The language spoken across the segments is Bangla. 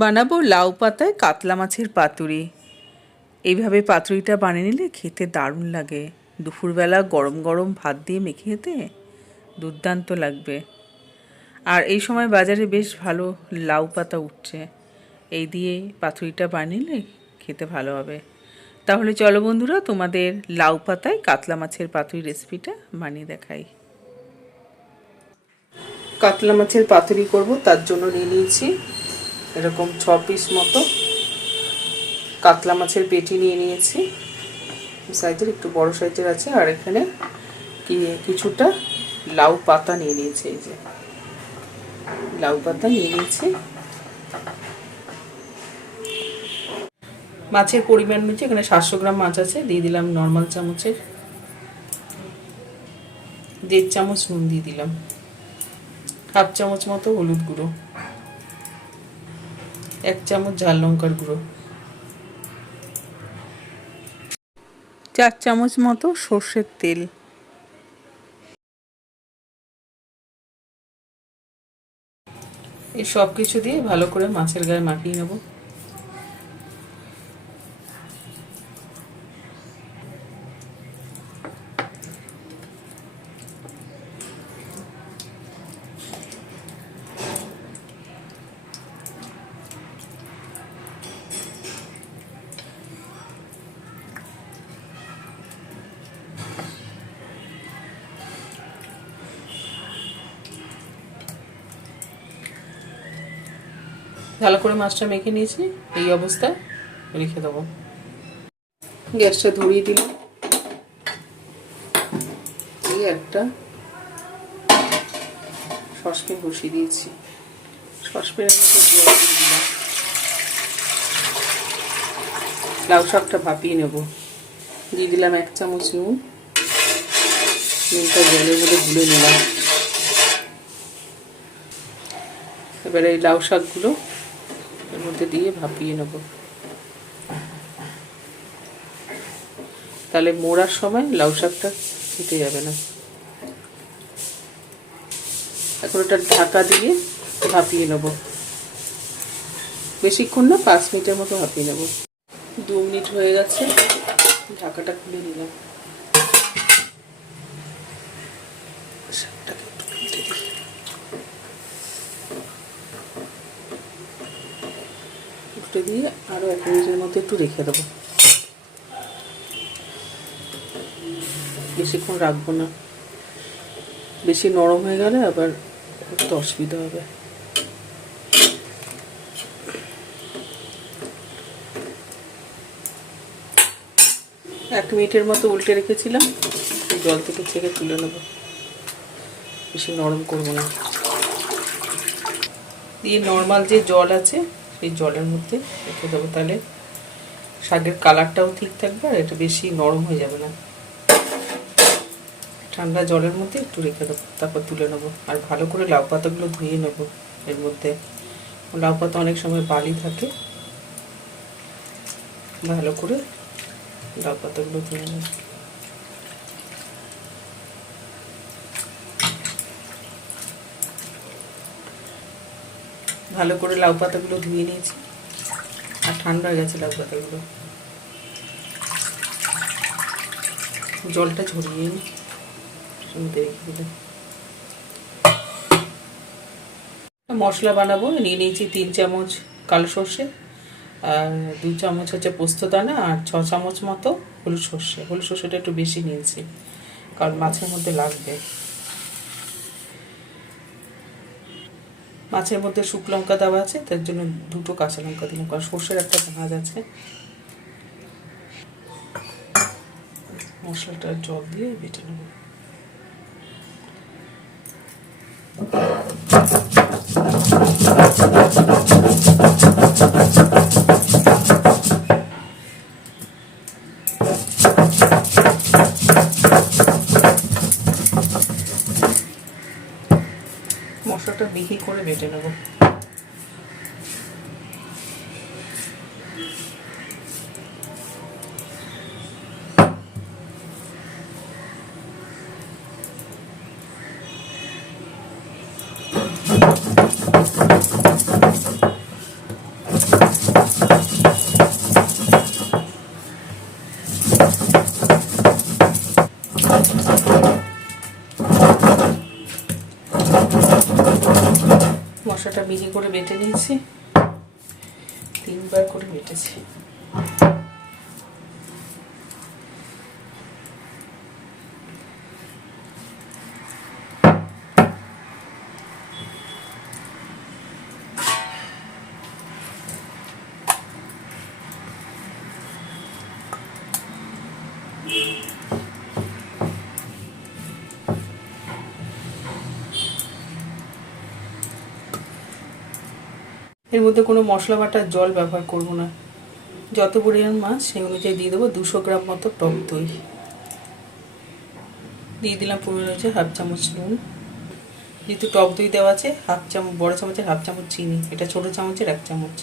বানাবো লাউ পাতায় কাতলা মাছের পাতুরি। এইভাবে পাতুরিটা বানিয়ে নিলে খেতে দারুণ লাগে। দুপুরবেলা গরম গরম ভাত দিয়ে মেখে খেতে দুর্দান্ত লাগবে। আর এই সময় বাজারে বেশ ভালো লাউ পাতা উঠছে, এই দিয়ে পাতুরিটা বানিয়ে নিলে খেতে ভালো হবে। তাহলে চলো বন্ধুরা, তোমাদের লাউ পাতায় কাতলা মাছের পাতুরি রেসিপিটা বানিয়ে দেখাই। কাতলা মাছের পাতুরি করব, তার জন্য নিয়ে নিয়েছি এরকম 6 পিস মতো কাতলা মাছের পেটি নিয়ে নিয়েছি। সাইজের একটু বড় সাইজের আছে। আর এখানে কিছুটা লাউ পাতা নিয়ে নিয়েছি। এই যে লাউ পাতা নিয়ে নিয়েছি। মাছের পরিমাণ বুঝে এখানে 700 গ্রাম মাছ আছে। দিয়ে দিলাম নর্মাল চামচের 1.5 চামচ নুন দিয়ে দিলাম, 1/2 চামচ মতো হলুদ গুঁড়ো, 1 চামচ ঝাল লঙ্কার গুঁড়ো, 4 চামচ মতো সর্ষের তেল, এই সব কিছু দিয়ে ভালো করে মাছের গায়ে মাখিয়ে নেব। ভালো করে মাছটা মেখে নিয়েছি, এই অবস্থায় রেখে দেবো। গ্যাসটা ধরিয়ে দিলাম। এই একটা সসপ্যান বসিয়ে দিয়েছি। সসপ্যানের মধ্যে জল দিয়ে দিলাম। লাউ শাকটা ভাপিয়ে নেব। দিয়ে দিলাম 1 চামচ নুন। নুনটা জলের মধ্যে গুলে নিলাম। এবারে এই লাউ শাকগুলো এর মধ্যে দিয়ে ভাপিয়ে নেব। তাহলে মোড়ার সময় লাউ শাকটা ফেটে যাবে না। এখন ওটা ঢাকা দিয়ে ভাপিয়ে নেব। বেশিক্ষণ না, 5 মিনিটের মতো ভাপিয়ে নেব। 2 মিনিট হয়ে গেছে, ঢাকাটা খুলে নিলাম। শাকটাকে একটু তুলতে দিই। উল্টে দিয়ে আরও 1 মিনিটের মতো একটু রেখে দেবো। বেশিক্ষণ রাখবো না, বেশি নরম হয়ে গেলে আবার একটু অসুবিধা হবে। এক মিনিটের মতো উল্টে রেখেছিলাম, জল থেকে ছেঁকে তুলে নেব। বেশি নরম করবো না। দিয়ে নর্মাল যে জল আছে সেই জলের মধ্যে রেখে দেবো, তাহলে শাকের কালারটাও ঠিক থাকবে আর এটা বেশি নরম হয়ে যাবে না। ঠান্ডা জলের মধ্যে একটু রেখে দেবো, তারপর তুলে নেবো। আর ভালো করে লাউ পাতাগুলো ধুয়ে নেবো। এর মধ্যে লাউ পাতা অনেক সময় বালি থাকে, ভালো করে লাউ পাতাগুলো ধুয়ে নেব। ভালো করে লাউ পাতাগুলো ধুয়ে নিয়েছি আর ঠান্ডা হয়ে গেছে লাউ পাতাগুলো। জলটা ঝরিয়ে নিই, রেখে দিলাম। মশলা বানাবো। নিয়ে নিয়েছি 3 চামচ কালো সর্ষে, আর 2 চামচ হচ্ছে পোস্তদানা, আর 6 চামচ মতো হলুদ সর্ষে। হলুদ সর্ষেটা একটু বেশি নিয়েছি কারণ মাছের মধ্যে লাগবে। মাছের মধ্যে শুকনো লঙ্কা দেওয়া আছে, তার জন্য 2টো কাঁচা লঙ্কা দিলাম, কারণ সর্ষের একটা ভাঁজ আছে। মশলাটা জল দিয়ে বেটে নেব। মশলাটা মিহি করে বেটে নেব। করে বেটে নিয়েছি, 3বার করে বেটেছি। এর মধ্যে কোনো মশলা বাটার জল ব্যবহার করব না, যত পরিমাণ মাছ সেই অনুযায়ী দিয়ে দেবো 200 গ্রাম মতো টক দই, দিয়ে দিলাম পরিমাণ অনুযায়ী 1/2 চামচ নুন, যেহেতু টক দই দেওয়া আছে বড় চামচের 1/2 চামচ চিনি, এটা ছোটো চামচের 1 চামচ,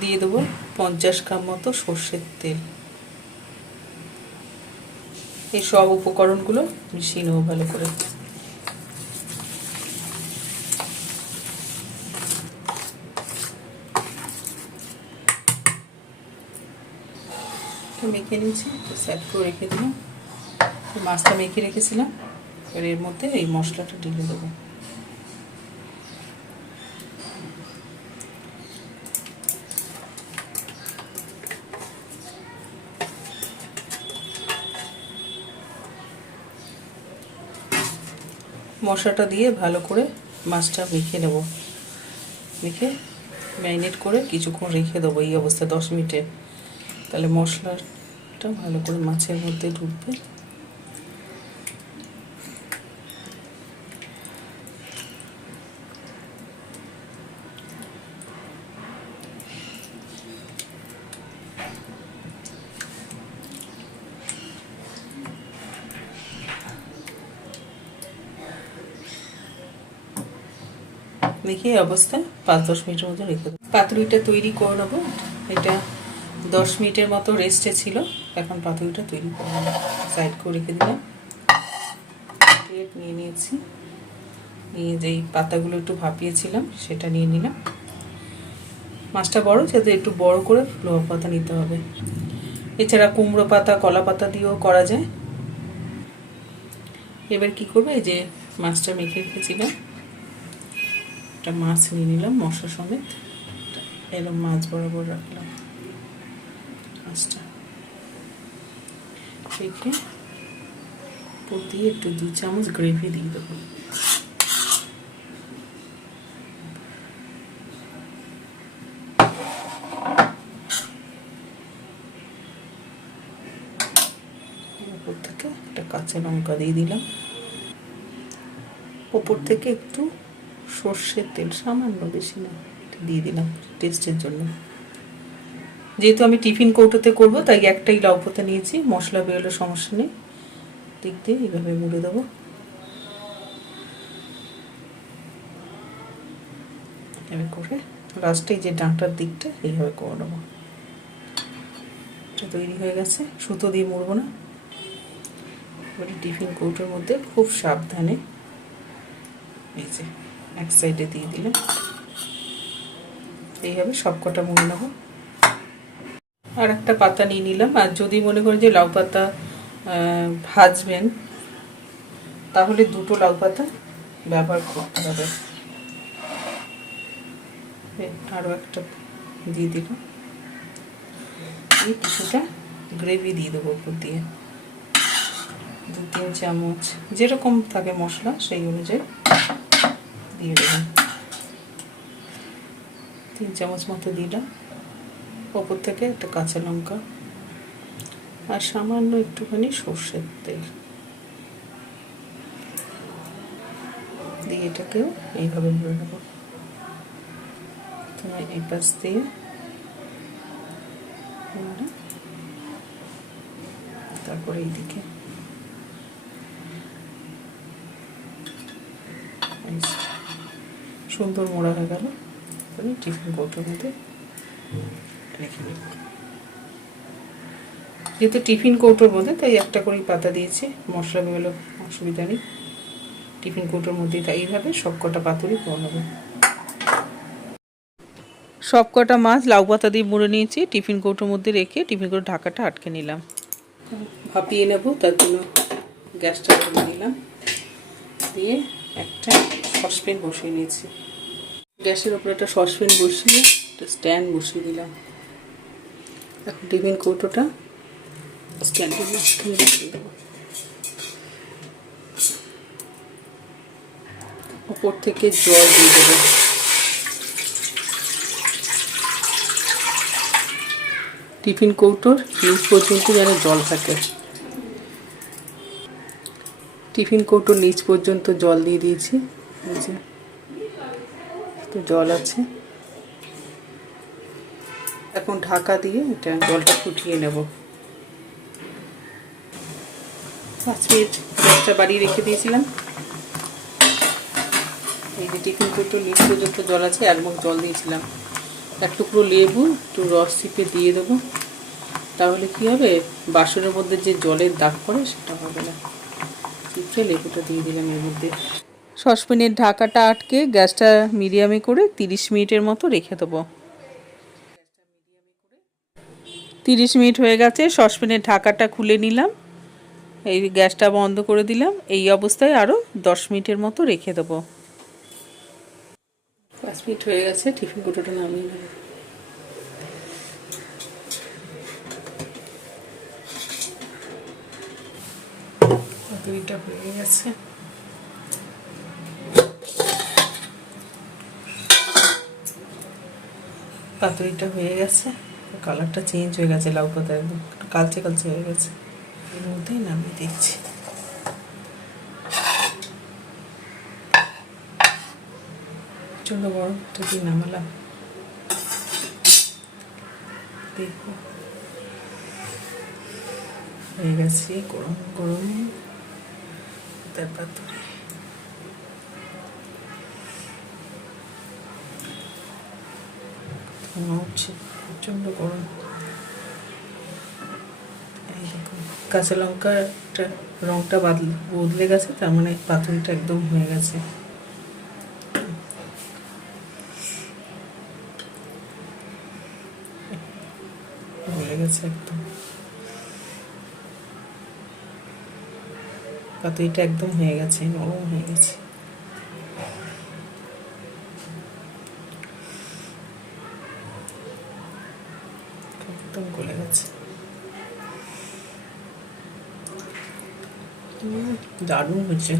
দিয়ে দেবো 50 গ্রাম মতো সর্ষের তেল। এই সব উপকরণগুলো মিশিয়ে নেবো ভালো করে। মেখে নিয়েছি, সেট করে রেখে দিলাম। মাছটা মেখে রেখেছিলাম, এবার এর মধ্যে এই মশলাটা ঢেলে দেবো। মশলাটা দিয়ে ভালো করে মাছটা মেখে নেব, মেখে ম্যারিনেট করে কিছুক্ষণ রেখে দেবো এই অবস্থা 10 মিনিটে, তাহলে মশলাটা ভালো করে মাছের মধ্যে ঢুকবে। দেখি এই অবস্থায় 5-10 মিনিটের মতো রেখে দেবো। পাতুরিটা তৈরি করে নেবো। এটা 10 মিনিটের মতো রেস্টে ছিল, এখন পাতুরিটা তৈরি করে নেবো। সাইড করে রেখে দিলাম। প্লেট নিয়ে নিয়েছি, নিয়ে যেই পাতাগুলো একটু ভাপিয়েছিলাম সেটা নিয়ে নিলাম। মাছটা বড়, যাতে একটু বড় করে লোহা পাতা নিতে হবে। এছাড়া কুমড়ো পাতা, কলা পাতা দিয়েও করা যায়। এবার কি করবো, এই যে মাছটা মেখে রেখেছিলাম, একটা মাছ নিয়ে নিলাম মশলা সমেত, এরকম মাছ বরাবর রাখলাম। মাছটা রেখে প্রতি একটু 2 চামচ গ্রেভি দিয়ে দেবো। উপর থেকে একটা কাঁচা লঙ্কা দিয়ে দিলাম, ওপর থেকে একটু সর্ষের তেল, সামান্য, বেশি না, দিয়ে দিলাম টেস্টের জন্য। যেহেতু আমি টিফিন কৌটোতে করব তাই একটাই লাউ পাতা নিয়েছি, মশলা বেরোলে সমস্যা নেই। দিক দিয়ে এইভাবে মুড়ে দেবো। এভাবে করে লাস্টে যে ডাঁটার দিকটা এইভাবে করে নেবো। এটা তৈরি হয়ে গেছে, সুতো দিয়ে মুড়বো না। এবারে টিফিন কৌটোর মধ্যে খুব সাবধানে এই যে এক সাইডে দিয়ে দিলাম, এইভাবে সবকটা মুড়ে নেবো। আর একটা পাতা নিয়ে নিলাম। আর যদি মনে করেন যে লাউ পাতা ভাজবেন, তাহলে 2টো লাউ পাতা ব্যবহার করতে হবে। আরও একটা দিয়ে দিলাম, কিছুটা গ্রেভি দিয়ে দেবো উপর দিয়ে, 2-3 চামচ, যেরকম থাকে মশলা সেই অনুযায়ী দিয়ে দেবেন। 3 চামচ মতো দিলাম। ওপর থেকে একটা কাঁচা লঙ্কা আর সামান্য একটুখানি সর্ষের তেল দিয়ে এটাকেও এইভাবে ভরে নেব। এই পাশ দিয়ে তারপরে এইদিকে সুন্দর মোড়া হয়ে গেল। টিফিন কৌটোর মধ্যে রেখে নেব। যেহেতু টিফিন কৌটোর মধ্যে তাই একটা করেই পাতা দিয়েছি, মশলা বেরোলে অসুবিধা নেই। টিফিন কৌটোর মধ্যে তাই এইভাবে সবকটা পাতুরি করে নেব। সবকটা মাছ লাউ পাতা দিয়ে মুড়ে নিয়েছি, টিফিন কৌটোর মধ্যে রেখে টিফিন কৌটোর ঢাকাটা আটকে নিলাম। ভাপিয়ে নেব, তার জন্য গ্যাসটা ধরে দিলাম, দিয়ে একটা সসপ্যান বসিয়ে নিয়েছি। গ্যাসের ওপরে একটা সসপ্যান বসিয়ে একটা স্ট্যান্ড বসিয়ে দিলাম। এখন টিফিন কৌটোটা স্ট্যান্ডের মাঝখানে রেখে দেবো। ওপর থেকে জল দিয়ে দেবো। টিফিন কৌটোর নিচ পর্যন্ত যেন জল থাকে। টিফিন কৌটোর নিচ পর্যন্ত জল দিয়ে দিয়েছি, তো জল আছে। এখন ঢাকা দিয়ে এটা জলটা ফুটিয়ে নেব। 5 মিনিট গ্যাসটা বাড়িয়ে রেখে দিয়েছিলাম। এই যে টিফিন কৌটোর নিচ পর্যন্ত জল আছে, 1 মগ জল দিয়েছিলাম। এক টুকরো লেবু একটু রস চিপে দিয়ে দেবো, তাহলে কি হবে, বাসনের মধ্যে যে জলের দাগ পড়ে সেটা হবে না। চিপে লেবুটা দিয়ে দিলাম এর মধ্যে। সসপ্যানের ঢাকাটা আটকে গ্যাসটা মিডিয়ামে করে 30 মিনিটের মতো রেখে দেবো। 30 মিনিট হয়ে গেছে, সসপ্যানের ঢাকাটা খুলে নিলাম, এই গ্যাসটা বন্ধ করে দিলাম। এই অবস্থায় আরও 10 মিনিটের মতো রেখে দেবো। 5 মিনিট হয়ে গেছে, টিফিন কৌটোটা নামিয়ে নেব। পাতুরিটা হয়ে গেছে। পাতুরিটা হয়ে গেছে, কালারটা চেঞ্জ হয়ে গেছে, লাউ পাতা একদম কালচে কালচে হয়ে গেছে। এর মধ্যেই নামিয়ে দিচ্ছি। প্রচণ্ড গরমটা দিয়ে নামালাম। দেখো হয়ে গেছে গরম গরম তার পাতুরি। উঠছে, প্রচণ্ড গরম। এই দেখুন কাঁচা লঙ্কাটা রঙটা বদলে গেছে, তার মানে পাতুরিটা একদম হয়ে গেছে। গলে গেছে একদম, পাতুরিটা একদম হয়ে গেছে, নরম হয়ে গেছে। একদম গলে গেছে, দারুণ হয়েছে।